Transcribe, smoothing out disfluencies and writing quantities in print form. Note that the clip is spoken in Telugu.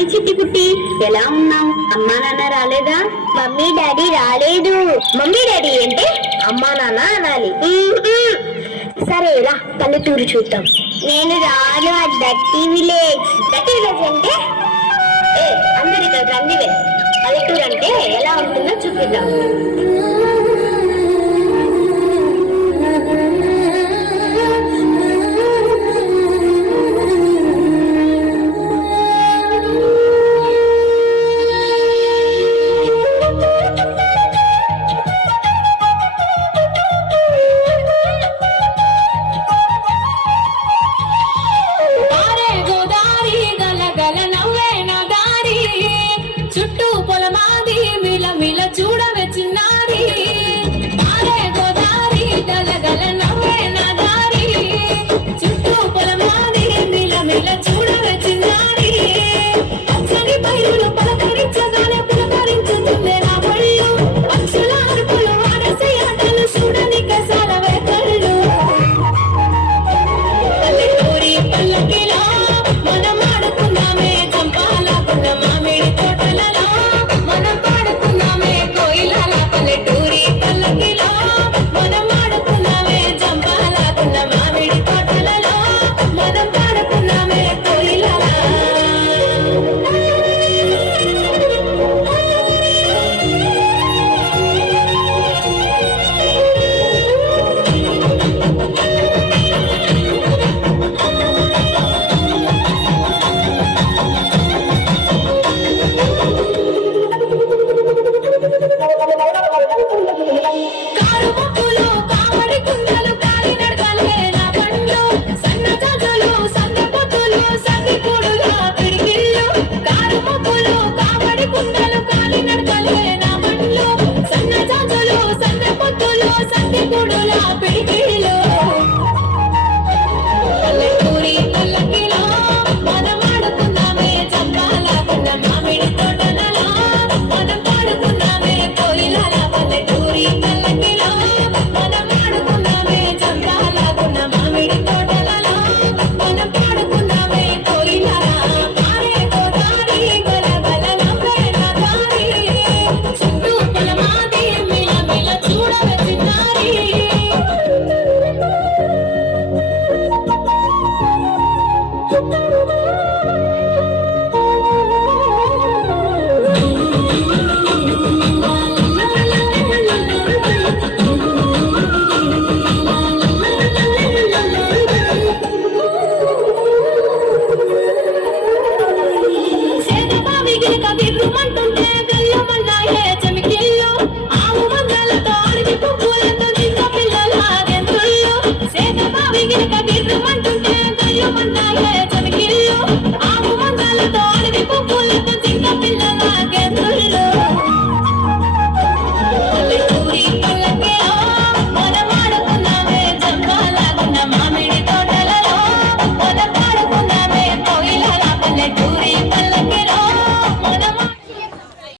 హాయ్ చిట్టి పుట్టి, ఎలా ఉన్నావు? అమ్మా నాన్న రాలేదా? మమ్మీ డాడీ రాలేదు. మమ్మీ డాడీ అంటే అమ్మా నాన్న అనాలి. సరే రా పల్లెటూరు చూద్దాం. నేను రాను. ఆ డర్టీ విలేజ్. డర్టీ విలేజ్ అంటే అందరు ఇక్కడ రండివే. పల్లెటూరు అంటే ఎలా ఉంటుందో చూపిద్దాం. చుట్టూ పొలమాది మిల మిల చూడవే చిన్నారి. ఆరే గోదారి గలగల నవ్వే నా దారి. చుట్టూ పొలమాది మిల మిల చూడవే చిన్నారి. పచ్చని పైరులు పలకరించగానే పులకరించుతుందే నా ఒళ్ళు. పక్షుల అరుపులు వారసే ఆటలు చూడని కసాలవే కళ్ళు. పల్లెటూరి పల్లకిలో మనం ఆడుకున్నామే చంపాలకున్న మామిడి తోటలలో. మనం పాడుకున్నామే కోయిలాల. పల్లెటూరి పల్లకిలో మనం ఆడుకున్నామే చంపాలకున్న మామిడి తోటలలో. మనం పాడుకున్నామే కోయిలాల. కారు మబ్బులు కావడి కుండలు కాలి నడకలే నా బండ్లు. సన్న జాజులు సందె పొద్దులు సంది కూడుల పిడికిళ్ళు. కారు మబ్బులు కావడి కుండలు కాలి నడకలే నా బండ్లు. సన్న జాజులు సందె పొద్దులు సంది కూడుల పిడికిళ్ళు. పల్లెటూరి పల్లకిలో మనం ఆడుకున్నామే చంపాలకున్న మామిడి తోటలలో. మనం పాడుకున్నామే కోయిలాల. పల్లెటూరి పల్లకిలో మనం ఆడుకున్నామే చంపాలకున్న మామిడి తోటలలో. మనం పాడుకున్నామే కోయిలాల. ఆరే గోదారి గలగల నవ్వే నా దారి. చుట్టూ పొలమాది మిల మిల చూడవే చిన్నారి. సేదబావిగిరి కబిర్రుమంటుంటే గల్లమన్నాయే చెమికిళ్ళు. ఆవు మందలతో అడవి పువ్వులతో జింక పిల్లల గెంతుళ్ళు. సేదబావిగిరి కబిర్రుమంటుంటే గల్లమన్నాయే చెమికిళ్ళు. ఆవు మందలతో అడవి పువ్వులతో జింక పిల్లల గెంతుళ్ళు.